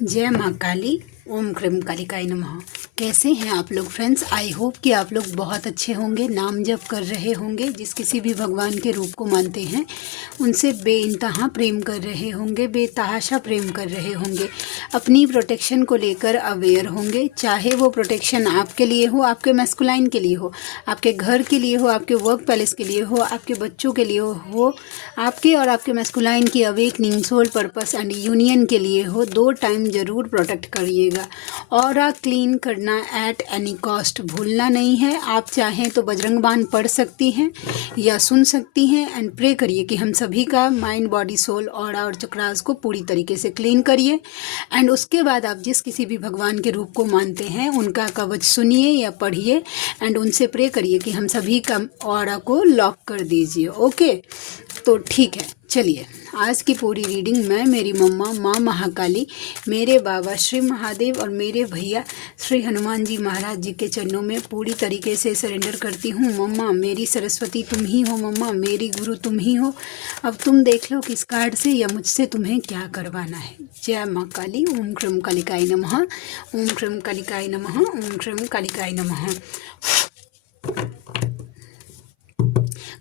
जय माँ काली। ओम क्रम कालिकाय नमः। कैसे हैं आप लोग फ्रेंड्स? आई होप कि आप लोग बहुत अच्छे होंगे, नाम जप कर रहे होंगे, जिस किसी भी भगवान के रूप को मानते हैं उनसे बेइंतहा प्रेम कर रहे होंगे, बेतहाशा प्रेम कर रहे होंगे, अपनी प्रोटेक्शन को लेकर अवेयर होंगे। चाहे वो प्रोटेक्शन आपके लिए हो, आपके मैस्कुलाइन के लिए हो, आपके घर के लिए हो, आपके वर्क पैलेस के लिए हो, आपके बच्चों के लिए हो, आपके और आपके मैस्कुलाइन की awakening, soul purpose and union के लिए हो। 2 टाइम ज़रूर प्रोटेक्ट करिएगा। ऑरा क्लीन करना एट एनी कॉस्ट भूलना नहीं है। आप चाहें तो बजरंग बाण पढ़ सकती हैं या सुन सकती हैं एंड प्रे करिए कि हम सभी का माइंड, बॉडी, सोल, ऑरा और चक्रास को पूरी तरीके से क्लीन करिए। एंड उसके बाद आप जिस किसी भी भगवान के रूप को मानते हैं उनका कवच सुनिए या पढ़िए एंड उनसे प्रे करिए कि हम सभी का ऑरा को लॉक कर दीजिए। ओके, तो ठीक है, चलिए आज की पूरी रीडिंग मैं, मेरी मम्मा माँ महाकाली, मेरे बाबा श्री महादेव और मेरे भैया श्री हनुमान जी महाराज जी के चरणों में पूरी तरीके से सरेंडर करती हूँ। मम्मा मेरी सरस्वती तुम ही हो, मम्मा मेरी गुरु तुम ही हो। अब तुम देख लो किस कार्ड से या मुझसे तुम्हें क्या करवाना है। जय माँ काली। ओम क्रम कालिकाय नमः। ओम क्रम कालिकाय नमः। ओम क्रम कालिकाय नमः।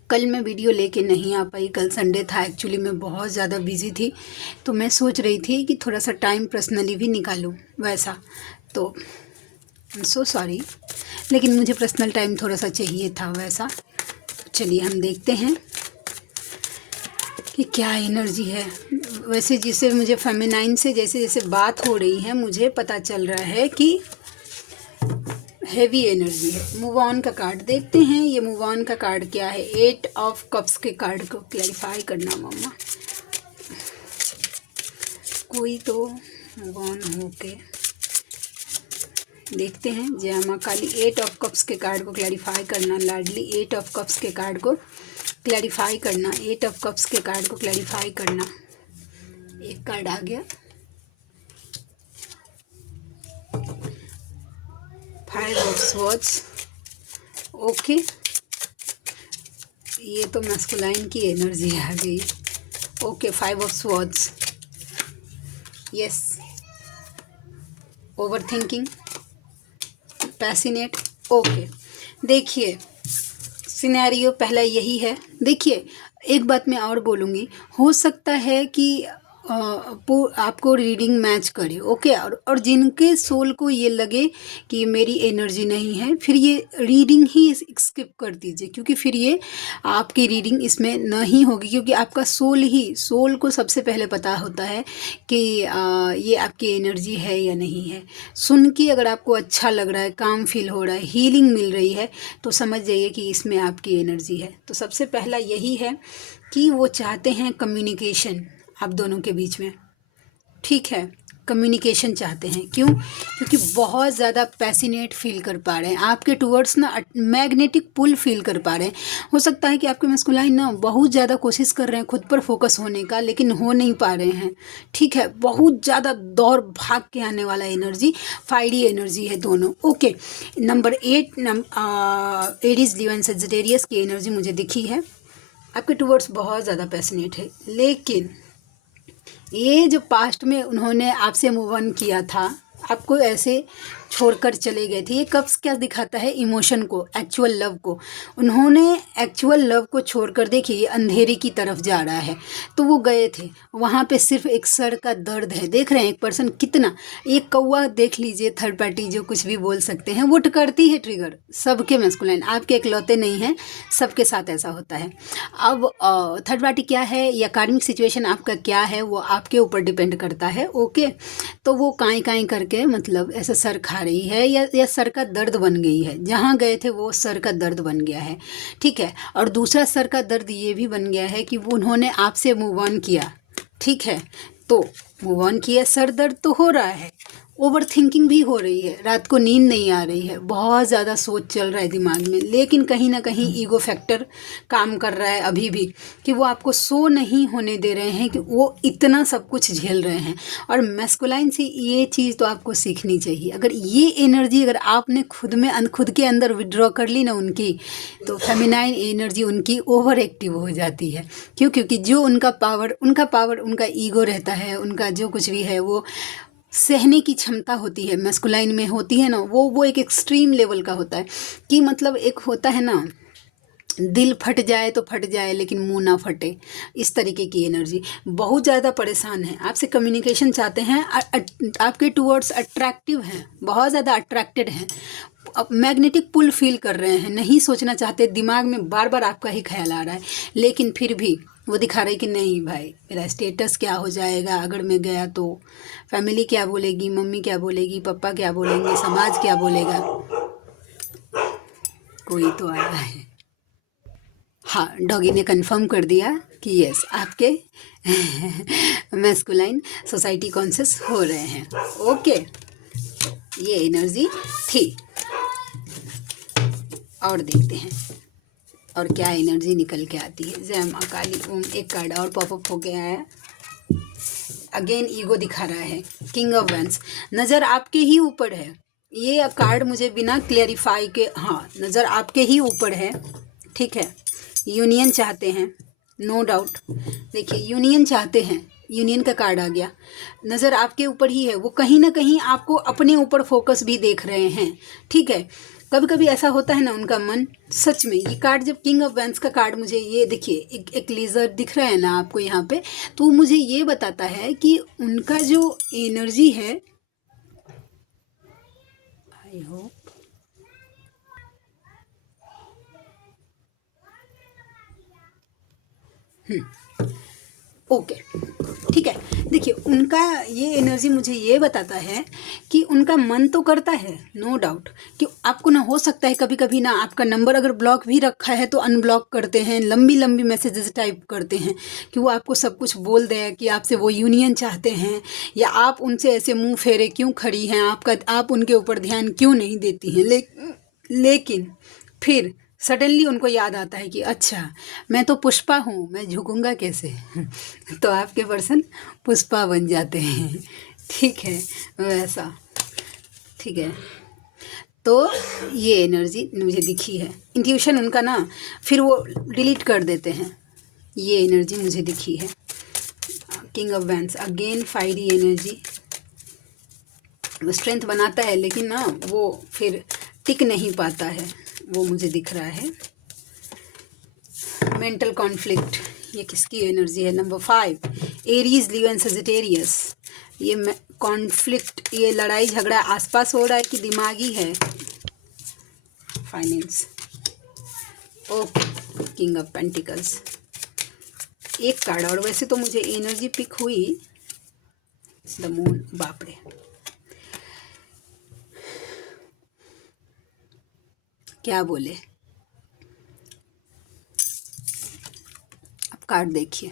कल मैं वीडियो लेके नहीं आ पाई, कल संडे था, एक्चुअली मैं बहुत ज़्यादा बिजी थी, तो मैं सोच रही थी कि थोड़ा सा टाइम पर्सनली भी निकालूं वैसा, तो आई एम सो सॉरी, लेकिन मुझे पर्सनल टाइम थोड़ा सा चाहिए था वैसा। तो चलिए हम देखते हैं कि क्या एनर्जी है। वैसे जिसे मुझे फेमिनाइन से जैसे जैसे बात हो रही है मुझे पता चल रहा है कि हैवी एनर्जी है। मूव ऑन का कार्ड देखते हैं। ये मूव ऑन का कार्ड क्या है? 8 ऑफ कप्स के कार्ड को क्लैरिफाई करना मम्मा। कोई तो मूव ऑन होके देखते हैं। जय माँ काली। 8 ऑफ कप्स के कार्ड को क्लैरिफाई करना लाडली। 8 ऑफ कप्स के कार्ड को क्लैरिफाई करना। 8 ऑफ कप्स के कार्ड को क्लैरिफाई करना। एक कार्ड आ गया। 5 ऑफ स्वॉर्ड्स। ओके, ये तो मैस्कुलाइन की एनर्जी आ गई। Okay, 5 of swords. Yes, over thinking, passionate. Okay, देखिए सिनेरियो पहला यही है। देखिए एक बात मैं और बोलूँगी, हो सकता है कि आपको रीडिंग मैच करे। ओके, और जिनके सोल को ये लगे कि मेरी एनर्जी नहीं है, फिर ये रीडिंग ही स्किप कर दीजिए, क्योंकि फिर ये आपकी रीडिंग इसमें नहीं होगी, क्योंकि आपका सोल को सबसे पहले पता होता है कि ये आपकी एनर्जी है या नहीं है। सुन के अगर आपको अच्छा लग रहा है, काम फील हो रहा है, हीलिंग मिल रही है, तो समझ जाइए कि इसमें आपकी एनर्जी है। तो सबसे पहला यही है कि वो चाहते हैं कम्युनिकेशन आप दोनों के बीच में। ठीक है, कम्युनिकेशन चाहते हैं। क्यों? क्योंकि बहुत ज़्यादा पैसिनेट फील कर पा रहे हैं आपके टूवर्ड्स ना, मैग्नेटिक पुल फील कर पा रहे हैं। हो सकता है कि आपके मैस्कुलाइन ना बहुत ज़्यादा कोशिश कर रहे हैं खुद पर फोकस होने का, लेकिन हो नहीं पा रहे हैं। ठीक है, बहुत ज़्यादा दौड़ भाग के आने वाला एनर्जी, फायरी एनर्जी है दोनों। Okay, number 8 Aries, Leo and Sagittarius की एनर्जी मुझे दिखी है। आपके टूवर्ड्स बहुत ज़्यादा पैसिनेट है, लेकिन ये जो पास्ट में उन्होंने आपसे मूव ऑन किया था, आपको ऐसे छोड़कर चले गए थे, ये कब क्या दिखाता है? इमोशन को, एक्चुअल लव को। उन्होंने एक्चुअल लव को छोड़कर, देखिए ये अंधेरी की तरफ जा रहा है, तो वो गए थे वहाँ पे, सिर्फ एक सर का दर्द है। देख रहे हैं एक पर्सन कितना, एक कौवा देख लीजिए, थर्ड पार्टी जो कुछ भी बोल सकते हैं, वो करती है ट्रिगर सबके मैस्कुलाइन, आपके इकलौते नहीं हैं, सबके साथ ऐसा होता है। अब थर्ड पार्टी क्या है या कार्मिक सिचुएशन आपका क्या है, वो आपके ऊपर डिपेंड करता है। ओके, तो वो काई काई करके मतलब ऐसा सर खा रही है या सर का दर्द बन गई है। जहाँ गए थे वो सर का दर्द बन गया है। ठीक है, और दूसरा सर का दर्द ये भी बन गया है कि वो उन्होंने आपसे मूव ऑन किया। ठीक है, तो मूव ऑन किया, सर दर्द तो हो रहा है, ओवर थिंकिंग भी हो रही है, रात को नींद नहीं आ रही है, बहुत ज़्यादा सोच चल रहा है दिमाग में, लेकिन कहीं ना कहीं ईगो फैक्टर काम कर रहा है अभी भी, कि वो आपको सो नहीं होने दे रहे हैं, कि वो इतना सब कुछ झेल रहे हैं। और मैस्कुलाइन से ये चीज़ तो आपको सीखनी चाहिए। अगर ये एनर्जी अगर आपने खुद के अंदर विड्रॉ कर ली ना उनकी, तो फेमिनाइन एनर्जी उनकी ओवर एक्टिव हो जाती है। क्यों? क्योंकि जो उनका पावर उनका ईगो रहता है, उनका जो कुछ भी है वो सहने की क्षमता होती है, मैस्कुलाइन में होती है ना, वो एक एक्सट्रीम लेवल का होता है कि मतलब एक होता है ना, दिल फट जाए तो फट जाए लेकिन मुंह ना फटे, इस तरीके की एनर्जी। बहुत ज़्यादा परेशान है, आपसे कम्युनिकेशन चाहते हैं, आपके टूवर्ड्स अट्रैक्टिव हैं, बहुत ज़्यादा अट्रैक्टेड हैं, मैग्नेटिक पुल फील कर रहे हैं, नहीं सोचना चाहते, दिमाग में बार बार आपका ही ख्याल आ रहा है, लेकिन फिर भी वो दिखा रहे कि नहीं भाई, मेरा स्टेटस क्या हो जाएगा अगर मैं गया तो, फैमिली क्या बोलेगी, मम्मी क्या बोलेगी, पापा क्या बोलेंगे, समाज क्या बोलेगा। कोई तो आया है। हाँ, डॉगी ने कंफर्म कर दिया कि यस, आपके मैस्कुलाइन सोसाइटी कॉन्शियस हो रहे हैं। ओके, ये एनर्जी थी। और देखते हैं और क्या एनर्जी निकल के आती है। जय माँ काली ओम। एक कार्ड और पॉपअप होके आया, अगेन ईगो दिखा रहा है, किंग ऑफ वैंड्स। नज़र आपके ही ऊपर है, ये कार्ड मुझे बिना क्लेरिफाई के, हाँ नज़र आपके ही ऊपर है, ठीक है। यूनियन चाहते हैं, नो डाउट। देखिए यूनियन चाहते हैं, यूनियन का कार्ड आ गया, नज़र आपके ऊपर ही है, वो कहीं ना कहीं आपको अपने ऊपर फोकस भी देख रहे हैं, ठीक है। कभी कभी ऐसा होता है ना, उनका मन सच में, ये कार्ड जब किंग ऑफ वैंड्स का कार्ड मुझे ये देखिए, एक लेज़र दिख रहा है ना आपको यहाँ पे, तो मुझे ये बताता है कि उनका जो एनर्जी है, आई होप ओके, ठीक है। देखिए उनका ये एनर्जी मुझे ये बताता है कि उनका मन तो करता है, नो डाउट, कि आपको ना, हो सकता है कभी कभी ना आपका नंबर अगर ब्लॉक भी रखा है तो अनब्लॉक करते हैं, लंबी लंबी मैसेजेस टाइप करते हैं कि वो आपको सब कुछ बोल दें कि आपसे वो यूनियन चाहते हैं, या आप उनसे ऐसे मुंह फेरे क्यों खड़ी हैं, आप उनके ऊपर ध्यान क्यों नहीं देती हैं। लेकिन फिर सडनली उनको याद आता है कि अच्छा मैं तो पुष्पा हूँ, मैं झुकूंगा कैसे तो आपके पर्सन पुष्पा बन जाते हैं, ठीक है, वैसा, ठीक है। तो ये एनर्जी मुझे दिखी है, इंट्यूशन उनका ना, फिर वो डिलीट कर देते हैं, ये एनर्जी मुझे दिखी है। King of wands again, fiery energy, वो स्ट्रेंथ बनाता है लेकिन ना वो फिर टिक नहीं पाता है, वो मुझे दिख रहा है। मेंटल कॉन्फ्लिक्ट, ये किसकी एनर्जी है? Number 5, Aries, Leo and Sagittarius. ये कॉन्फ्लिक्ट, ये लड़ाई झगड़ा आसपास हो रहा है कि दिमागी है? Finance, okay, king of pentacles. एक कार्ड और, वैसे तो मुझे एनर्जी पिक हुई द मून, बाप रे, क्या बोले, अब कार्ड देखिए।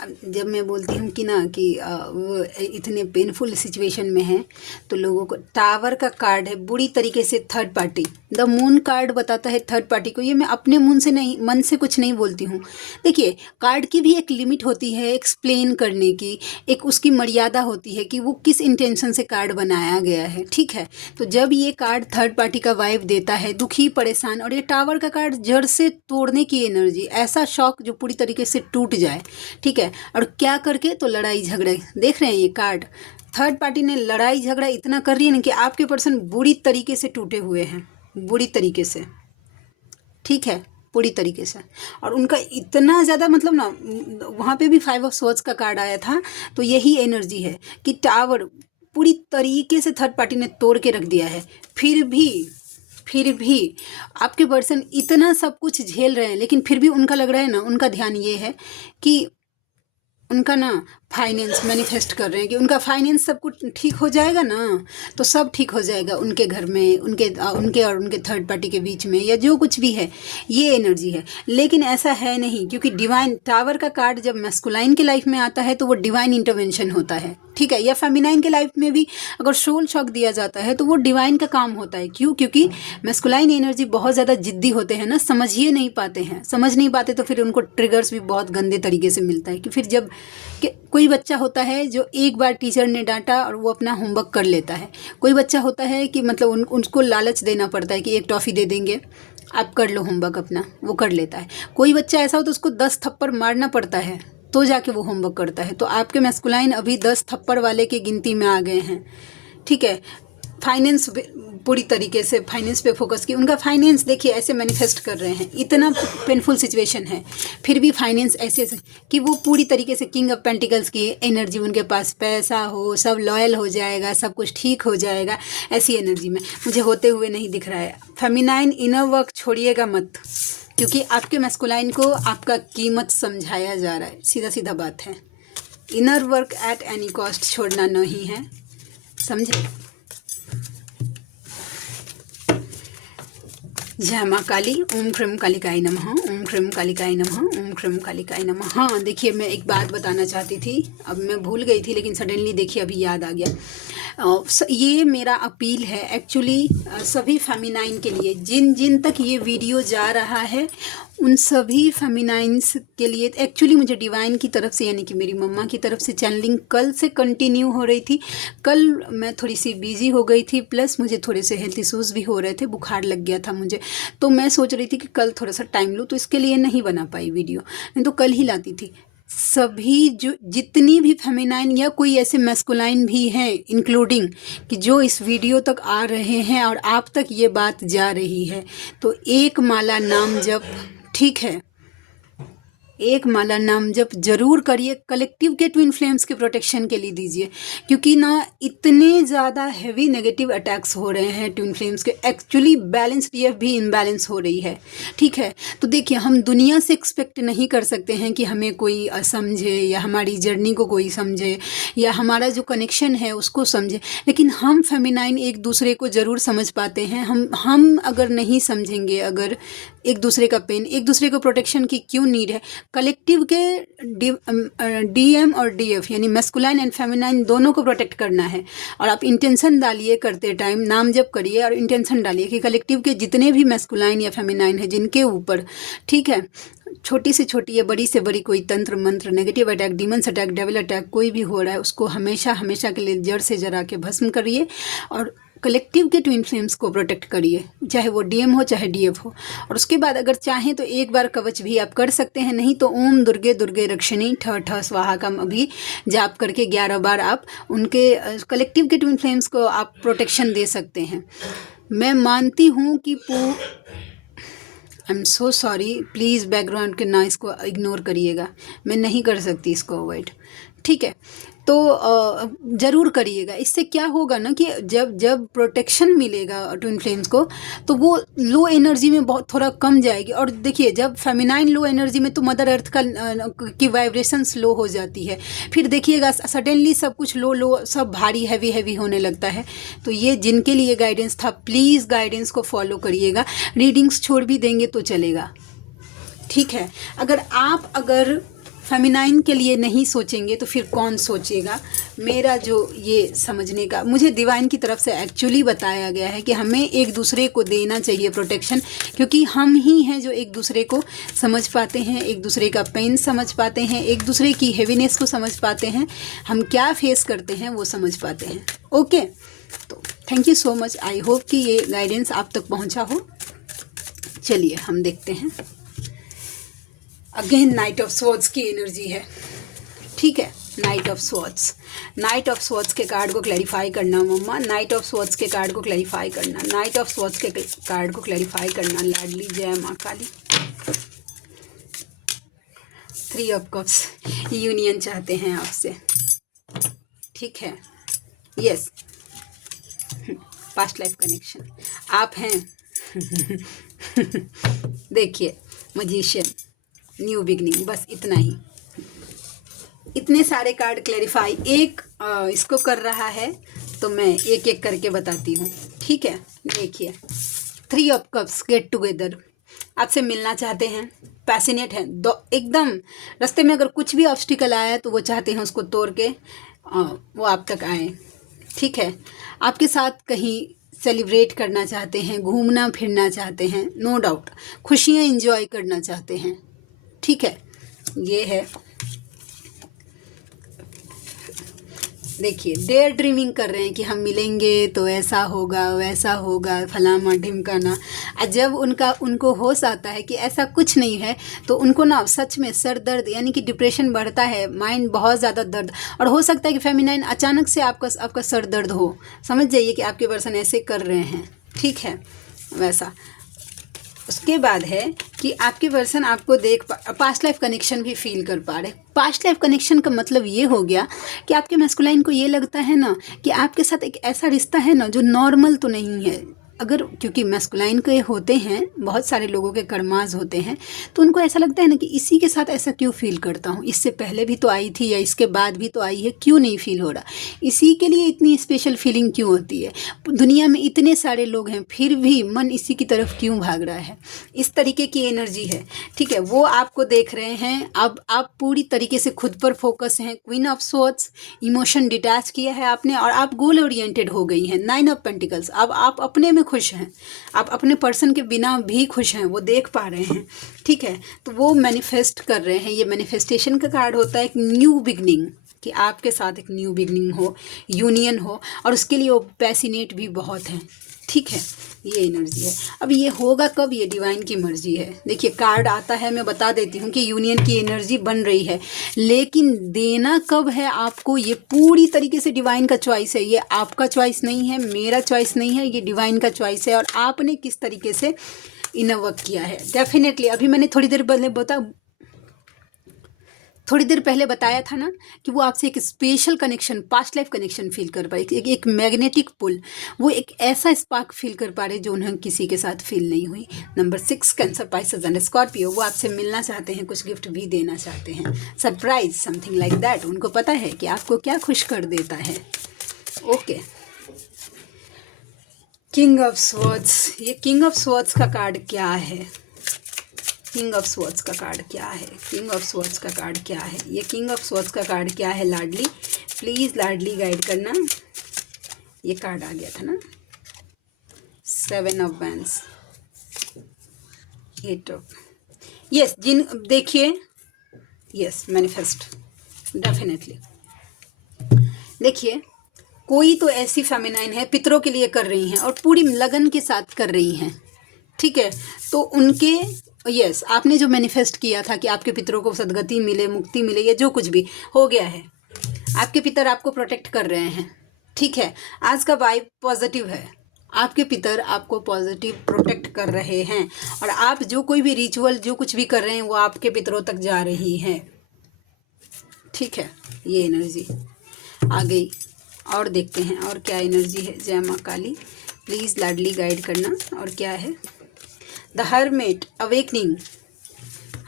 अब जब मैं बोलती हूँ कि ना कि वो इतने पेनफुल सिचुएशन में है, तो लोगों को, टावर का कार्ड है, बुरी तरीके से third party, the moon card बताता है थर्ड पार्टी को। ये मैं अपने मुंह से नहीं, मन से कुछ नहीं बोलती हूँ। देखिए कार्ड की भी एक लिमिट होती है एक्सप्लेन करने की, एक उसकी मर्यादा होती है कि वो किस इंटेंशन से कार्ड बनाया गया है, ठीक है। तो जब ये कार्ड थर्ड पार्टी का वाइब देता है, दुखी परेशान, और ये टावर का कार्ड जड़ से तोड़ने की एनर्जी, ऐसा शॉक जो पूरी तरीके से टूट जाए, ठीक है। और क्या करके? तो लड़ाई झगड़े, देख रहे हैं ये कार्ड, थर्ड पार्टी ने लड़ाई झगड़ा इतना कर रही है ना कि आपके पर्सन बुरी तरीके से टूटे हुए हैं, बुरी तरीके से, ठीक है, पूरी तरीके से। और उनका इतना ज़्यादा मतलब ना, वहाँ पे भी 5 ऑफ स्वॉर्ड्स का कार्ड आया था, तो यही एनर्जी है कि टावर पूरी तरीके से थर्ड पार्टी ने तोड़ के रख दिया है। फिर भी आपके पर्सन इतना सब कुछ झेल रहे हैं, लेकिन फिर भी उनका लग रहा है ना, उनका ध्यान ये है कि उनका ना फाइनेंस मैनिफेस्ट कर रहे हैं कि उनका फाइनेंस सब कुछ ठीक हो जाएगा ना, तो सब ठीक हो जाएगा उनके घर में, उनके और उनके थर्ड पार्टी के बीच में, या जो कुछ भी है, ये एनर्जी है। लेकिन ऐसा है नहीं, क्योंकि डिवाइन टावर का कार्ड जब मैस्कुलाइन के लाइफ में आता है तो वो डिवाइन इंटरवेंशन होता है, ठीक है, या फेमिनाइन के लाइफ में भी अगर सोल शॉक दिया जाता है तो वो डिवाइन का काम होता है। क्यों? क्योंकि मैस्कुलाइन एनर्जी बहुत ज़्यादा जिद्दी होते हैं ना, समझ नहीं पाते, तो फिर उनको ट्रिगर्स भी बहुत गंदे तरीके से मिलता है। कि फिर जब कोई बच्चा होता है जो एक बार टीचर ने डांटा और वो अपना होमवर्क कर लेता है, कोई बच्चा होता है कि मतलब उनको लालच देना पड़ता है कि एक टॉफ़ी दे देंगे, आप कर लो होमवर्क अपना, वो कर लेता है। कोई बच्चा ऐसा हो तो उसको 10 थप्पड़ मारना पड़ता है, तो जाके वो होमवर्क करता है। तो आपके मैस्कुलाइन अभी 10 थप्पड़ वाले की गिनती में आ गए हैं, ठीक है। फाइनेंस पूरी तरीके से फाइनेंस पे फोकस की, उनका फाइनेंस देखिए ऐसे मैनिफेस्ट कर रहे हैं, इतना पेनफुल सिचुएशन है, फिर भी फाइनेंस ऐसे कि वो पूरी तरीके से किंग ऑफ पेंटिकल्स की एनर्जी, उनके पास पैसा हो, सब लॉयल हो जाएगा, सब कुछ ठीक हो जाएगा, ऐसी एनर्जी में मुझे होते हुए नहीं दिख रहा है। फेमिनाइन इनर वर्क छोड़िएगा मत, क्योंकि आपके मैस्कुलाइन को आपका कीमत समझाया जा रहा है, सीधा सीधा बात है। Inner work at any cost छोड़ना नहीं है, समझे। जय माँ काली, ओम ह्रीं कालिकाय नमः, ओम ह्रीं कालिकाय नमः, ओम ह्रीं कालिकाय नमः। हाँ देखिए, मैं एक बात बताना चाहती थी, अब मैं भूल गई थी, लेकिन सडनली देखिए अभी याद आ गया। ये मेरा अपील है एक्चुअली सभी फेमिनाइन के लिए, जिन जिन तक ये वीडियो जा रहा है उन सभी फेमिनाइंस के लिए। एक्चुअली मुझे डिवाइन की तरफ से, यानी कि मेरी मम्मा की तरफ से चैनलिंग कल से कंटिन्यू हो रही थी। कल मैं थोड़ी सी बिजी हो गई थी, प्लस मुझे थोड़े से हेल्थ इश्यूज़ भी हो रहे थे, बुखार लग गया था मुझे, तो मैं सोच रही थी कि कल थोड़ा सा टाइम लूँ, तो इसके लिए नहीं बना पाई वीडियो, नहीं तो कल ही लाती थी। सभी जो जितनी भी फेमिनाइन या कोई ऐसे मैस्कुलाइन भी हैं इंक्लूडिंग, कि जो इस वीडियो तक आ रहे हैं और आप तक ये बात जा रही है, तो एक माला नाम जप, ठीक है, एक माला नाम जप जरूर करिए। कलेक्टिव के ट्विन फ्लेम्स के प्रोटेक्शन के लिए दीजिए, क्योंकि ना इतने ज़्यादा हैवी नेगेटिव अटैक्स हो रहे हैं ट्विन फ्लेम्स के। एक्चुअली बैलेंस डीएफ भी इनबैलेंस हो रही है, ठीक है। तो देखिए, हम दुनिया से एक्सपेक्ट नहीं कर सकते हैं कि हमें कोई समझे, या हमारी जर्नी को कोई समझे, या हमारा जो कनेक्शन है उसको समझे, लेकिन हम फेमिनाइन एक दूसरे को ज़रूर समझ पाते हैं। हम अगर नहीं समझेंगे, अगर एक दूसरे का पेन, एक दूसरे को प्रोटेक्शन की क्यों नीड है। कलेक्टिव के डीएम और डीएफ यानी मैस्कुलाइन एंड फेमिनाइन दोनों को प्रोटेक्ट करना है। और आप इंटेंशन डालिए, करते टाइम नाम जप करिए और इंटेंशन डालिए कि कलेक्टिव के जितने भी मैस्कुलाइन या फेमिनाइन है जिनके ऊपर, ठीक है, छोटी से छोटी या बड़ी से बड़ी कोई तंत्र मंत्र, negative attack, demons attack, devil attack कोई भी हो रहा है, उसको हमेशा हमेशा के लिए जड़ से जरा के भस्म करिए और कलेक्टिव के ट्विन फ्लेम्स को प्रोटेक्ट करिए, चाहे वो डीएम हो चाहे डीएफ हो। और उसके बाद अगर चाहें तो एक बार कवच भी आप कर सकते हैं, नहीं तो ओम दुर्गे दुर्गे रक्षिणी ठ ठ स्वाहा का भी जाप करके 11 बार आप उनके कलेक्टिव के ट्विन फ्लेम्स को आप प्रोटेक्शन दे सकते हैं। मैं मानती हूँ कि I am so sorry, please background के नॉइज़ को इग्नोर करिएगा, मैं नहीं कर सकती इसको अवॉइड, ठीक है। तो ज़रूर करिएगा। इससे क्या होगा ना कि जब प्रोटेक्शन मिलेगा ट्विन फ्लेम्स को, तो वो लो एनर्जी में बहुत थोड़ा कम जाएगी। और देखिए, जब फेमिनाइन लो एनर्जी में, तो मदर अर्थ की वाइब्रेशंस लो हो जाती है, फिर देखिएगा सडनली सब कुछ लो सब भारी हैवी होने लगता है। तो ये जिनके लिए गाइडेंस था, प्लीज़ गाइडेंस को फॉलो करिएगा। रीडिंग्स छोड़ भी देंगे तो चलेगा, ठीक है। अगर फेमिनाइन के लिए नहीं सोचेंगे तो फिर कौन सोचेगा। मेरा जो ये समझने का, मुझे डिवाइन की तरफ से एक्चुअली बताया गया है कि हमें एक दूसरे को देना चाहिए प्रोटेक्शन, क्योंकि हम ही हैं जो एक दूसरे को समझ पाते हैं, एक दूसरे का पेन समझ पाते हैं, एक दूसरे की हेवीनेस को समझ पाते हैं, हम क्या फेस करते हैं वो समझ पाते हैं। ओके, तो thank you so much. I hope कि ये गाइडेंस आप तक पहुँचा हो। चलिए हम देखते हैं। अगेन नाइट ऑफ स्वॉर्ड्स की एनर्जी है, ठीक है। नाइट ऑफ स्वॉर्ड्स के कार्ड को क्लैरिफाई करना मम्मा, नाइट ऑफ स्वॉर्ड्स के कार्ड को क्लैरिफाई करना, नाइट ऑफ स्वॉर्ड्स के कार्ड को क्लैरिफाई करना। लाडली जय माँ काली। 3 ऑफ कप्स, यूनियन चाहते हैं आपसे, ठीक है। यस, पास्ट लाइफ कनेक्शन आप हैं। देखिए, मजिशियन, न्यू बिगनिंग, बस इतना ही। इतने सारे कार्ड क्लैरिफाई एक इसको कर रहा है, तो मैं एक एक करके बताती हूँ, ठीक है। देखिए, 3 ऑफ कप्स, गेट टुगेदर, आपसे मिलना चाहते हैं, पैसिनेट हैं, एकदम रास्ते में अगर कुछ भी ऑब्स्टिकल आया तो वो चाहते हैं उसको तोड़ के वो आप तक आए, ठीक है। आपके साथ कहीं सेलिब्रेट करना चाहते हैं, घूमना फिरना चाहते हैं, नो डाउट, खुशियाँ एंजॉय करना चाहते हैं, ठीक है। ये है देखिए डेयर ड्रीमिंग कर रहे हैं कि हम मिलेंगे तो ऐसा होगा वैसा होगा फलाना ढिमकाना। जब उनको होश आता है कि ऐसा कुछ नहीं है, तो उनको ना सच में सर दर्द यानी कि डिप्रेशन बढ़ता है, माइंड बहुत ज़्यादा दर्द। और हो सकता है कि फेमिनाइन अचानक से आपका सर दर्द हो, समझ जाइए कि आपके पर्सन ऐसे कर रहे हैं, ठीक है वैसा। उसके बाद है कि आपके पर्सन आपको पास्ट लाइफ कनेक्शन भी फील कर पा रहे। पास्ट लाइफ कनेक्शन का मतलब ये हो गया कि आपके मैस्कुलाइन को ये लगता है ना कि आपके साथ एक ऐसा रिश्ता है ना जो नॉर्मल तो नहीं है। अगर क्योंकि मैस्कुलाइन के होते हैं, बहुत सारे लोगों के कर्माज होते हैं, तो उनको ऐसा लगता है ना कि इसी के साथ ऐसा क्यों फील करता हूँ, इससे पहले भी तो आई थी या इसके बाद भी तो आई है, क्यों नहीं फील हो रहा, इसी के लिए इतनी स्पेशल फीलिंग क्यों होती है, दुनिया में इतने सारे लोग हैं फिर भी मन इसी की तरफ क्यों भाग रहा है। इस तरीके की एनर्जी है, ठीक है। वो आपको देख रहे हैं। अब आप पूरी तरीके से खुद पर फोकस हैं। Queen of swords, emotion detach किया है आपने और आप गोल ओरिएंटेड हो गई हैं। 9 ऑफ पेंटिकल्स, अब आप अपने में खुश हैं, आप अपने पर्सन के बिना भी खुश हैं, वो देख पा रहे हैं, ठीक है। तो वो मैनिफेस्ट कर रहे हैं। ये मैनिफेस्टेशन का कार्ड होता है एक न्यू बिगनिंग, कि आपके साथ एक न्यू बिगनिंग हो, यूनियन हो, और उसके लिए वो पैसिनेट भी बहुत हैं, ठीक है। ये एनर्जी है। अब ये होगा कब, ये डिवाइन की मर्जी है। देखिए कार्ड आता है, मैं बता देती हूँ कि यूनियन की एनर्जी बन रही है, लेकिन देना कब है आपको, ये पूरी तरीके से डिवाइन का चॉइस है। ये आपका चॉइस नहीं है, मेरा चॉइस नहीं है, ये डिवाइन का चॉइस है। और आपने किस तरीके से इनर वर्क किया है। डेफिनेटली अभी मैंने थोड़ी देर पहले बताया था ना कि वो आपसे एक special connection, past life connection feel कर पा रहे, एक मैग्नेटिक पुल, वो एक ऐसा स्पार्क फील कर पा रहे जो उन्हें किसी के साथ फील नहीं हुई। Number 6 cancer, Pisces and Scorpio, वो आपसे मिलना चाहते हैं, कुछ गिफ्ट भी देना चाहते हैं, सरप्राइज समथिंग लाइक दैट। उनको पता है कि आपको क्या खुश कर देता है। ओके, किंग ऑफ स्वॉर्ड्स, ये किंग ऑफ स्वॉर्ड्स का कार्ड क्या है, किंग ऑफ स्वॉर्ड्स का कार्ड क्या है, किंग ऑफ स्वॉर्ड्स का कार्ड क्या है, ये किंग ऑफ स्वॉर्ड्स का कार्ड क्या है लाडली, प्लीज़ लाडली गाइड करना। ये कार्ड आ गया था ना, 7 ऑफ वैंड्स, 8 ऑफ, यस, देखिए, यस मैनिफेस्ट, डेफिनेटली। देखिए कोई तो ऐसी फेमिनाइन है, पितरों के लिए कर रही हैं और पूरी लगन के साथ कर रही हैं, ठीक है। तो उनके यस, आपने जो मैनिफेस्ट किया था कि आपके पितरों को सदगति मिले, मुक्ति मिले, या जो कुछ भी हो गया है, आपके पितर आपको प्रोटेक्ट कर रहे हैं, ठीक है। आज का वाइब पॉजिटिव है, आपके पितर आपको पॉजिटिव प्रोटेक्ट कर रहे हैं, और आप जो कोई भी रिचुअल, जो कुछ भी कर रहे हैं, वो आपके पितरों तक जा रही है, ठीक है। ये एनर्जी आ गई। और देखते हैं और क्या एनर्जी है। जय माँ काली, प्लीज़ लाडली गाइड करना। और क्या है, द हर्मिट, अवेकनिंग,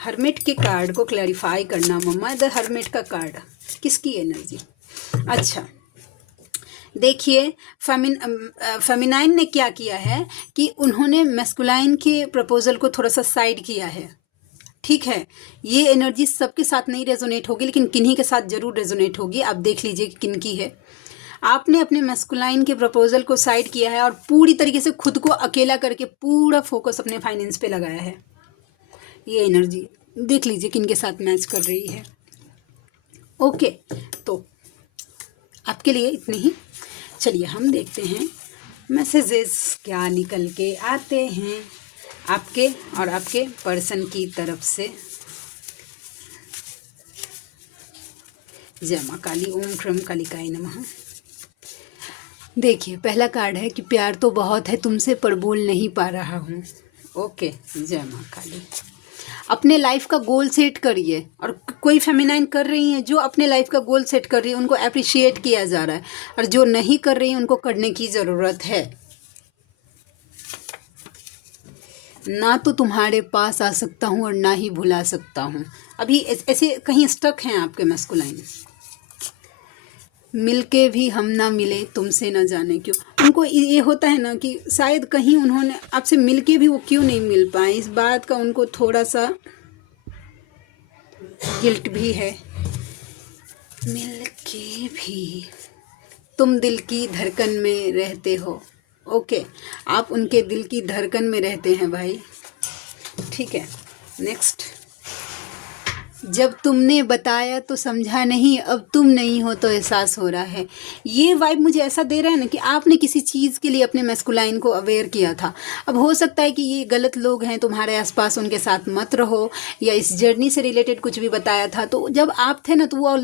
हर्मिट के कार्ड को क्लैरिफाई करना मम्मा। द हर्मिट का कार्ड किसकी एनर्जी, अच्छा देखिए, फेमिनाइन ने क्या किया है कि उन्होंने मैस्कुलाइन के प्रपोजल को थोड़ा सा साइड किया है, ठीक है। ये एनर्जी सबके साथ नहीं रेजोनेट होगी, लेकिन किन्हीं के साथ जरूर रेजोनेट होगी। आप देख लीजिए कि किन की है। आपने अपने मैस्कुलाइन के प्रपोजल को साइड किया है और पूरी तरीके से खुद को अकेला करके पूरा फोकस अपने फाइनेंस पे लगाया है। ये एनर्जी देख लीजिए किन के साथ मैच कर रही है। ओके, तो आपके लिए इतनी ही। चलिए हम देखते हैं मैसेजेस क्या निकल के आते हैं आपके और आपके पर्सन की तरफ से। जय माँ काली, ओम क्रम कालिकाय नमः। देखिए पहला कार्ड है कि प्यार तो बहुत है तुमसे पर बोल नहीं पा रहा हूँ। ओके, जय माँ काली। अपने लाइफ का गोल सेट करिए, और कोई फेमिनाइन कर रही हैं जो अपने लाइफ का गोल सेट कर रही है, उनको अप्रिशिएट किया जा रहा है, और जो नहीं कर रही हैं उनको करने की ज़रूरत है। ना तो तुम्हारे पास आ सकता हूँ और ना ही भुला सकता हूँ। अभी ऐसे कहीं स्टक हैं आपके मैस्कुलाइन, मिलके भी हम ना मिले तुमसे न जाने क्यों। उनको ये होता है ना कि शायद कहीं उन्होंने आपसे मिलके भी वो क्यों नहीं मिल पाए, इस बात का उनको थोड़ा सा गिल्ट भी है। मिलके भी तुम दिल की धड़कन में रहते हो। ओके, आप उनके दिल की धड़कन में रहते हैं भाई, ठीक है। नेक्स्ट, जब तुमने बताया तो समझा नहीं, अब तुम नहीं हो तो एहसास हो रहा है। ये वाइब मुझे ऐसा दे रहा है ना कि आपने किसी चीज़ के लिए अपने मैस्कुलाइन को अवेयर किया था। अब हो सकता है कि ये गलत लोग हैं तुम्हारे आसपास, उनके साथ मत रहो, या इस जर्नी से रिलेटेड कुछ भी बताया था तो जब आप थे ना तो वो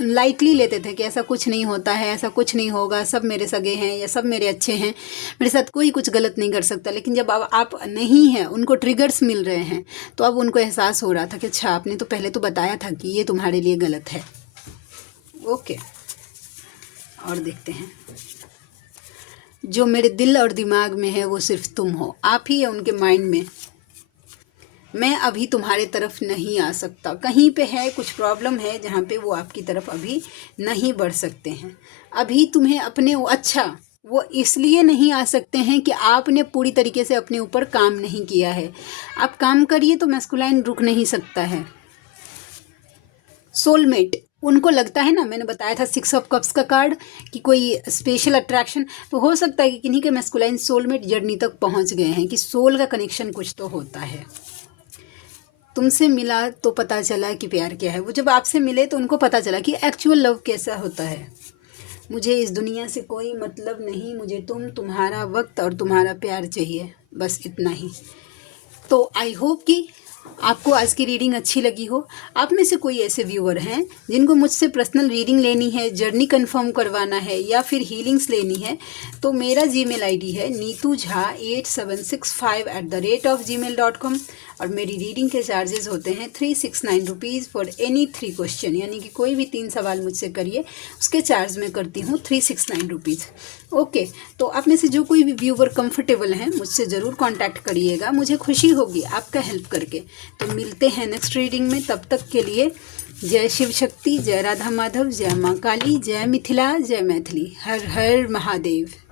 लाइटली लेते थे कि ऐसा कुछ नहीं होता है, ऐसा कुछ नहीं होगा, सब मेरे सगे हैं या सब मेरे अच्छे हैं, मेरे साथ कोई कुछ गलत नहीं कर सकता। लेकिन जब अब आप नहीं हैं, उनको ट्रिगर्स मिल रहे हैं, तो अब उनको एहसास हो रहा था कि अच्छा आपने तो पहले तो बताया था कि ये तुम्हारे लिए गलत है। ओके, और देखते हैं। जो मेरे दिल और दिमाग में है वो सिर्फ तुम हो, आप ही है उनके माइंड में। मैं अभी तुम्हारे तरफ नहीं आ सकता, कहीं पे है कुछ प्रॉब्लम है जहाँ पे वो आपकी तरफ अभी नहीं बढ़ सकते हैं। अभी तुम्हें अपने अच्छा वो इसलिए नहीं आ सकते हैं कि आपने पूरी तरीके से अपने ऊपर काम नहीं किया है। आप काम करिए तो मैस्कुलाइन रुक नहीं सकता है। सोलमेट उनको लगता है ना, मैंने बताया था 6 ऑफ कप्स का कार्ड कि कोई स्पेशल अट्रैक्शन, तो हो सकता है कि किन्हीं के मैस्कुलाइन सोलमेट जर्नी तक पहुंच गए हैं, कि सोल का कनेक्शन कुछ तो होता है। तुमसे मिला तो पता चला कि प्यार क्या है। वो जब आपसे मिले तो उनको पता चला कि एक्चुअल लव कैसा होता है। मुझे इस दुनिया से कोई मतलब नहीं, मुझे तुम्हारा वक्त और तुम्हारा प्यार चाहिए, बस इतना ही। तो आई होप कि आपको आज की रीडिंग अच्छी लगी हो। आप में से कोई ऐसे व्यूअर हैं जिनको मुझसे पर्सनल रीडिंग लेनी है, जर्नी कंफर्म करवाना है या फिर हीलिंग्स लेनी है, तो मेरा जीमेल आईडी है neetujha8765@gmail.com, और मेरी रीडिंग के चार्जेस होते हैं 369 रुपीज़ फॉर एनी 3 क्वेश्चन, यानी कि कोई भी 3 सवाल मुझसे करिए, उसके चार्ज मैं करती हूँ 369 रुपीज़। ओके, तो आप में से जो कोई भी व्यूवर कंफर्टेबल हैं मुझसे ज़रूर कांटेक्ट करिएगा, मुझे खुशी होगी आपका हेल्प करके। तो मिलते हैं नेक्स्ट रीडिंग में, तब तक के लिए जय शिव शक्ति, जय राधा माधव, जय माँ काली, जय मिथिला, जय मैथिली, हर हर महादेव।